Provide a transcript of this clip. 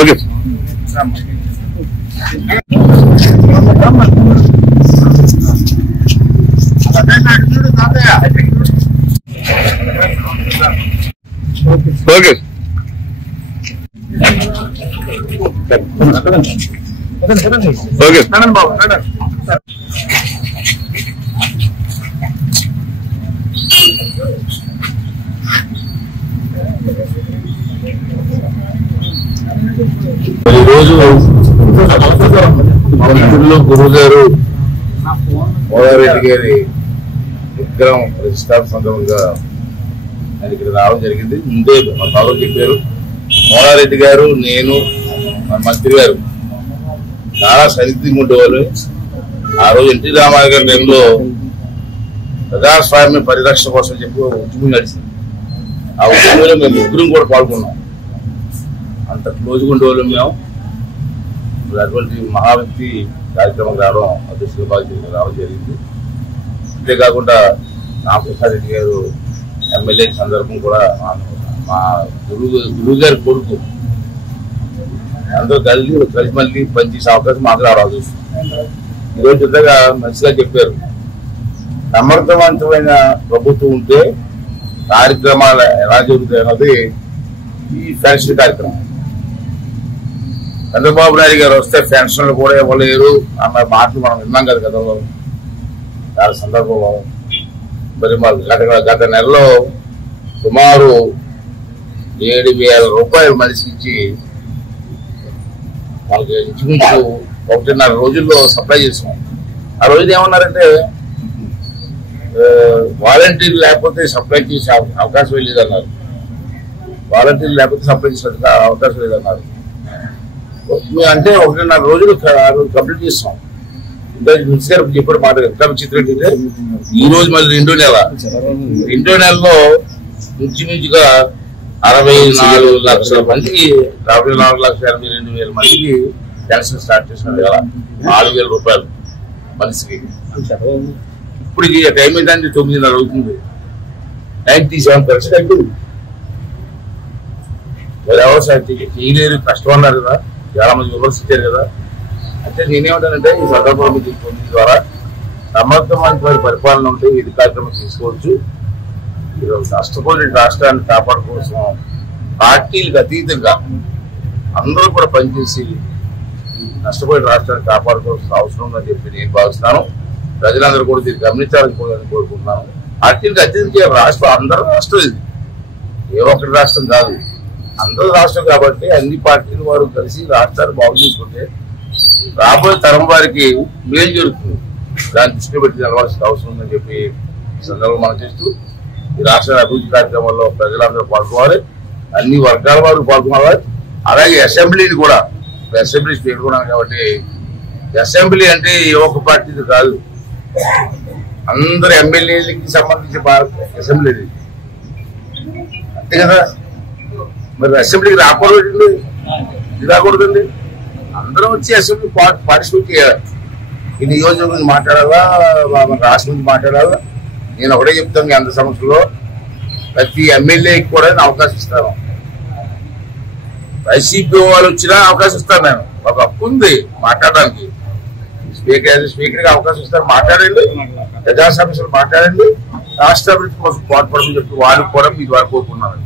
Okay okay okay బాబు ఈరోజు మంత్రులు గురువు గారు మోదారెడ్డి గారి విగ్రహం ప్రతిష్టాపన సందర్భంగా ఆయన ఇక్కడ రావడం జరిగింది. ముందే మా బాబు చెప్పారు, మోదారెడ్డి గారు నేను మా మంత్రి గారు చాలా సన్నిహితంగా ఉండేవాళ్ళు. ఆ రోజు ఎన్టీ రామారావు గారి టైంలో ప్రజాస్వామ్య పరిరక్షణ కోసం చెప్పి ఉద్యమం నడిచింది. ఆ ఉద్యమంలో మేము ముగ్గురం కూడా పాల్గొన్నాం. అంత క్లోజ్గా ఉండేవాళ్ళం మేము. అటువంటి మహా వ్యక్తి కార్యక్రమం రావడం అదృష్టంగా రావడం జరిగింది. అంతేకాకుండా రామప్రసాద్ రెడ్డి గారు ఎమ్మెల్యే సందర్భం కూడా మా గురువు గారి కొడుకు అందరూ కలిసి మళ్ళీ పనిచేసే అవకాశం మాకు రావాలి. ఈరోజు ఇంతగా మంచిగా చెప్పారు, సమర్థవంతమైన ప్రభుత్వం ఉంటే కార్యక్రమాలు ఎలా జరుగుతాయి అన్నది ఈ పెన్షన్ కార్యక్రమం. చంద్రబాబు నాయుడు గారు వస్తే పెన్షన్లు కూడా ఇవ్వలేరు అన్న మాటలు మనం విన్నాం కదా గతంలో చాలా సందర్భంలో. మరి గత నెలలో సుమారు 7,000 రూపాయలు మనిషికి ఇచ్చి వాళ్ళకి ఇంచుమించు 1.5 రోజుల్లో సప్లై చేసాం. ఆ రోజున ఏమన్నారంటే వాలంటీర్లు లేకపోతే సప్లై చేసే అవకాశం లేదన్నారు. వాలంటీర్లు లేకపోతే సప్లై చేసే అవకాశం లేదన్నారు. అంటే 1.5 రోజులు కంప్లీట్ చేస్తాం. మినిస్టర్ గారు చెప్పాడు మాట ఎంత విచిత్రం ఏంటంటే ఈ రోజు మళ్ళీ రెండో నెలలో ఇంచుమించుగా 64 లక్షల మందికి 44,82,000 మందికి పెన్షన్ స్టార్ట్ చేసిన 4,000 రూపాయలు మనిషికి. ఇప్పటికి టైం ఏంటంటే 9:30 అవుతుంది. 97% అయిపోయింది. ఎవరు చేయలేరు, కష్టం అన్నారు కదా, చాలా మంది విమర్శించారు కదా. అంటే నేనేమంటానంటే ఈ సందర్భంలో ద్వారా సమర్థవంతమైన పరిపాలన ఉంటే ఇది కార్యక్రమం తీసుకోవచ్చు. ఈరోజు నష్టపోయిన రాష్ట్రాన్ని కాపాడుకోసం పార్టీలకు అతీతంగా అందరూ కూడా పనిచేసి నష్టపోయిన రాష్ట్రాన్ని కాపాడుకోవాల్సిన అవసరం ఉందని చెప్పి నేను భావిస్తున్నాను. ప్రజలందరూ కూడా దీన్ని గమనించాలని కోరుకుంటున్నాను. పార్టీలకు అతీతంగా రాష్ట్రం అందరూ రాష్ట్రం, ఇది ఏ ఒక్కటి రాష్ట్రం కాదు, అందరూ రాష్ట్రం. కాబట్టి అన్ని పార్టీలు వారు కలిసి రాష్ట్రాన్ని బాగు చేసుకుంటే రాబోయే తరం వారికి మేలు జరుగుతుంది. దాన్ని దృష్టి పెట్టి నిలవాల్సిన అవసరం ఉందని చెప్పి సందర్భంగా మనం చేస్తూ ఈ రాష్ట్ర అభివృద్ధి కార్యక్రమంలో ప్రజలందరూ పాల్గొవాలి, అన్ని వర్గాల వారు పాల్గొనాలి. అలాగే అసెంబ్లీని కూడా, అసెంబ్లీ స్పీకర్ కూడా కాబట్టి అసెంబ్లీ అంటే ఏ ఒక్క పార్టీది కాదు, అందరు ఎమ్మెల్యేలకి సంబంధించి అసెంబ్లీ అంతే కదా. మరి అసెంబ్లీకి రాకూడదు, ఇది రాకూడదండి. అందరం వచ్చి అసెంబ్లీ పార్టిసిపేట్ చేయాలి. ఈ నియోజకవర్గం గురించి మాట్లాడాలా, మన రాష్ట్రం గురించి మాట్లాడాలా. నేను ఒకటే చెప్తాను, మీ అందరి సమస్యలో ప్రతి ఎమ్మెల్యేకి కూడా నేను అవకాశం ఇస్తాను. వైసీపీ వాళ్ళు వచ్చినా అవకాశం ఇస్తాను. నేను ఒక హక్కు ఉంది మాట్లాడడానికి. స్పీకర్కి అవకాశం ఇస్తారు, మాట్లాడండి, ప్రజా సమస్యలు మాట్లాడండి, రాష్ట్ర అభివృద్ధి కోసం పాటుపడమని చెప్పి వాళ్ళు కూడా మీ ద్వారా కోరుకున్నాను.